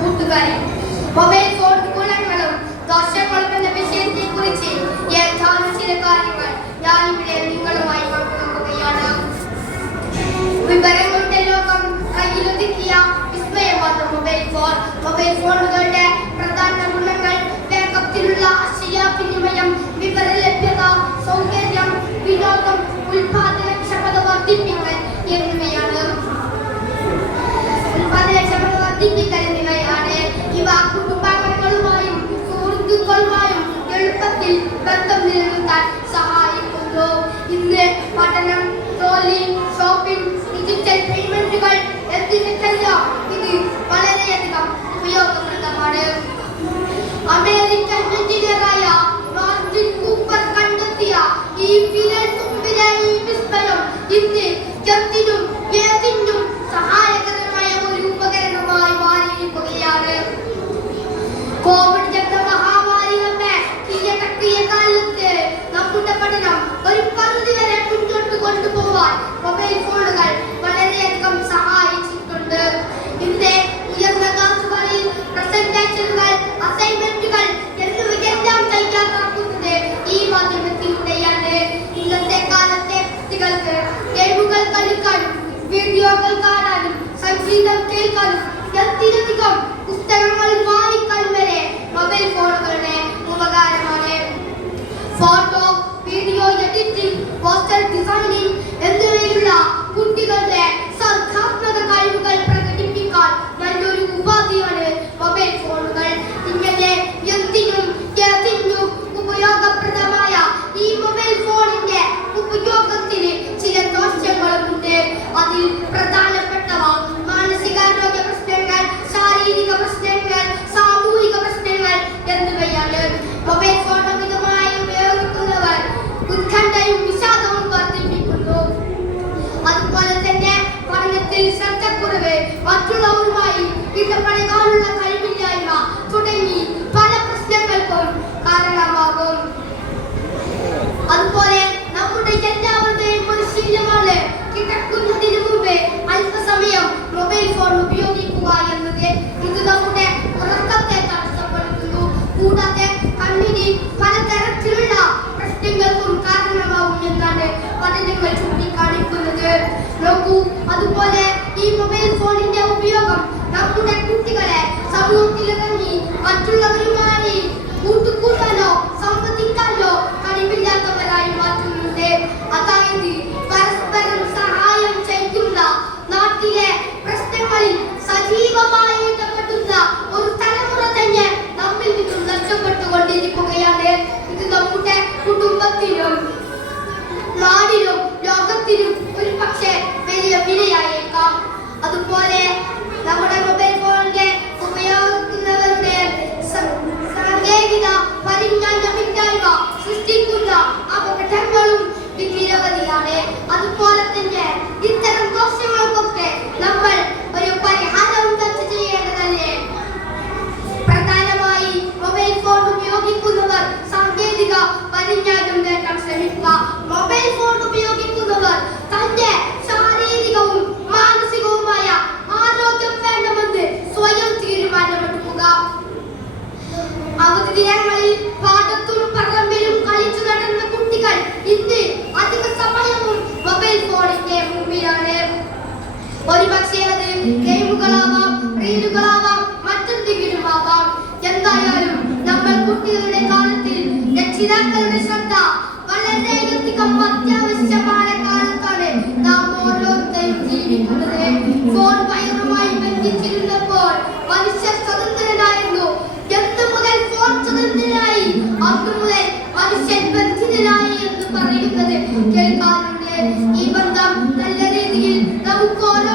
കൂട്ടുകാരി. Mobile phone ഗുണങ്ങളും ദോഷങ്ങളും എന്ന വിഷയത്തെക്കുറിച്ച് ഏതാനും ചില കാര്യങ്ങൾ ഞാനിവിടെ നിങ്ങളുമായി പങ്കുവെക്കുകയാണ്. വിവരങ്ങളുടെ ലോകം കയ്യിലൊതുക്കിയ വിസ്മയമാണ് മൊബൈൽ ഫോൺ. മൊബൈൽ ഫോണുകളുടെ പ്രധാന ഗുണങ്ങൾ വേഗത്തിലുള്ള ആശയവിനിമയം, വിവര ലഭ്യത, സൗകര്യം, വിനോദം, ഉൽപാദനക്ഷമത വർദ്ധിപ്പിക്കൽ എന്നിവയാണ്. ഇവ കുടുംബാംഗങ്ങളുമായും സുഹൃത്തുക്കളുമായും എളുപ്പത്തിൽ ബന്ധം നിലനിർത്താൻ സഹായിക്കുന്നു. ഇന്ന് പഠനം, ജോലി, ഷോപ്പിംഗ്, ഡിജിറ്റൽ പേയ്മെന്റുകൾ എന്നിവയ്ക്കെല്ലാം ഇത് വളരെയധികം ഉപയോഗപ്രദമാണ്. അമേരിക്കൻ എഞ്ചിനീയറായ മാർട്ടിൻ കൂപ്പർ കണ്ടെത്തിയ ഈ വിരൽ തുമ്പിലെ ഈ വിസ്മയം ഇന്ന് എന്തിനും ഏതിനും സഹായകരമായ ഒരു ഉപകരണമായി മാറിയിരിക്കുകയാണ്. കോവിഡ് എന്ന മഹാമാരി നമ്മെ കീഴടക്കിയ കാലത്ത് നമ്മുടെ പഠനം ഒരു പരിധി വരെ മുന്നോട്ട് കൊണ്ടുപോകാൻ മൊബൈൽ ഫോണുകൾ വളരെയധികം സഹായിച്ചിട്ടുണ്ട്. ഇന്ന് ഉയർന്ന ക്ലാസുകളിൽ പ്രസന്റേഷനുകൾ, അസൈൻമെന്റുകൾ എന്നിവയെല്ലാം തയ്യാറാക്കുന്നത് ഈ മാധ്യമത്തിലൂടെയാണ്. ഇന്നത്തെ കാലത്തെ കുട്ടികൾക്ക് ഗെയിമുകൾ കളിക്കാനും വീഡിയോകൾ കാണാനും സംഗീതം കേൾക്കാനും എന്തിനധികം പുസ്തകങ്ങൾ വായിക്കാനും വരെ മൊബൈൽ ഫോണുകളുടെ ഉപകാരമാണ്. Photo, video editing, poster designing എന്നിവയിലുള്ള കുട്ടികളുടെ സർഗാത്മക കഴിവുകൾ പ്രകടിപ്പിക്കാൻ നല്ലൊരു ഉപാധിയാണ് മൊബൈൽ ഫോണുകൾ. ഇങ്ങനെ എന്തിനും ഏതിനും ഉപയോഗപ്രദമായ ഈ മൊബൈൽ ഫോണിന്റെ ഉപയോഗത്തിന് ചില ദോഷങ്ങളുമുണ്ട്. അതിൽ പ്രധാനപ്പെട്ടവ മാനസികാരോഗ്യ പ്രശ്നങ്ങൾ, ശാരീരിക പ്രശ്നങ്ങൾ, സാമൂഹിക പ്രശ്നങ്ങൾ എന്നിവയാണ്. മൊബൈൽ ഫോൺ അമിതമായി ഉപയോഗിക്കുന്നവർ ഉത്കണ്ഠയും വിഷാദവും വർദ്ധിപ്പിക്കുന്നു. അതുപോലെ തന്നെ പഠനത്തിൽ ശ്രദ്ധക്കുറവ്, മറ്റുള്ളവരുമായി ഇടപഴകാനുള്ള കഴിവില്ലായ്മ തുടങ്ങി പല പ്രശ്നങ്ങൾക്കും കാരണമാകും. അതുപോലെ നമ്മുടെ എല്ലാവരുടെയും ഒരു ശീലമാണ് കിടക്കുന്നതിന് മുമ്പ് അല്പസമയം മൊബൈൽ ഫോൺ ഉപയോഗിക്കുക എന്നത്. ഇത് നമ്മുടെ ഉറക്കത്തെ തടസ്സപ്പെടുത്തുന്നു. കൂടാതെ കണ്ണിന് പലതരത്തിലുള്ള പ്രശ്നങ്ങൾക്കും കാരണമാവും എന്നാണ് പഠനങ്ങൾ ചൂണ്ടിക്കാണിക്കുന്നത്. നോക്കൂ, അതുപോലെ ഈ മൊബൈൽ ഫോണിന്റെ ഉപയോഗം നമ്മുടെ കുട്ടികളെ സമൂഹത്തിലിറങ്ങി മറ്റുള്ളവരുമായി കൂട്ടുകൂടാനോ സംവദിക്കാനോ കഴിവില്ലാത്തവരായി മാറ്റുന്നുണ്ട്. അതായത് പരസ്പരം സഹായം ചെയ്യുന്ന, നാട്ടിലെ പ്രശ്നങ്ങളിൽ സജീവമായി ഇടപെടുന്ന ഒരു തലമുറ തന്നെ നമ്മിൽ നിന്നും നഷ്ടപ്പെട്ടുകൊണ്ടിരിക്കുകയാണ്. ഇത് നമ്മുടെ കുടുംബത്തിനും നാടിനും ലോകത്തിനും ഒരു പക്ഷേ വലിയ വിലയായേക്കാം. അതുപോലെ നമ്മുടെ മൊബൈൽ ഫോണിന്റെ ഉപയോഗിക്കുന്നവരുടെ സാങ്കേതിക പരിജ്ഞാനമില്ലായ്മ സൃഷ്ടിക്കുന്ന അപകടങ്ങളും നിരവധിയാണ്. അതുപോലെ തന്നെ ഇത്തരം ദോഷങ്ങൾക്കൊക്കെ നമ്മൾ ഒരു പരിഹാരവും ചർച്ച ചെയ്യേണ്ടതല്ലേ. പ്രധാനമായി മൊബൈൽ ഫോൺ ഉപയോഗിക്കുന്നവർ സാങ്കേതിക പരിജ്ഞാനം നേടാൻ ശ്രമിക്കുക. മൊബൈൽ ഫോൺ ഉപയോഗിക്കുന്നവർ തന്റെ ശാരീരികവും മാനസികവുമായ ആരോഗ്യം വേണമെന്ന് സ്വയം തീരുമാനമെടുക്കുക. അവധി ദിനങ്ങളിൽ പാടത്തും പറമ്പിലും കളിച്ചു നടന്ന കുട്ടികൾ ഇന്ന് അധിക സമയവും മൊബൈൽ ഫോണിന്റെ മുമ്പിലാണ്. ഒരുപക്ഷേ അത് ഗെയിമുകളാവാം, റീലുകളാവാം, മറ്റെന്തെങ്കിലും ആവാം. എന്തായാലും നമ്മൾ കുട്ടികളുടെ കാര്യത്തിൽ രക്ഷിതാക്കളുടെ ശ്രദ്ധ വളരെയധികം അത്യാവശ്യമായ കാലത്താണ് നാം ഓരോരുത്തരും ജീവിക്കുന്നത്. ഫോൺ വയറുമായി ബന്ധിച്ചിരുന്നപ്പോൾ മനുഷ്യർ സ്വതന്ത്രനായിരുന്നു. എന്ത് മുതൽ ഫോൺ സ്വതന്ത്രനായി അന്നു മുതൽ മനുഷ്യൻ ബന്ധിതനായി എന്ന് പറയുന്നത് കേൾക്കാറുണ്ട്. ഈ ബന്ധം നല്ല രീതിയിൽ നമുക്ക് ഓരോ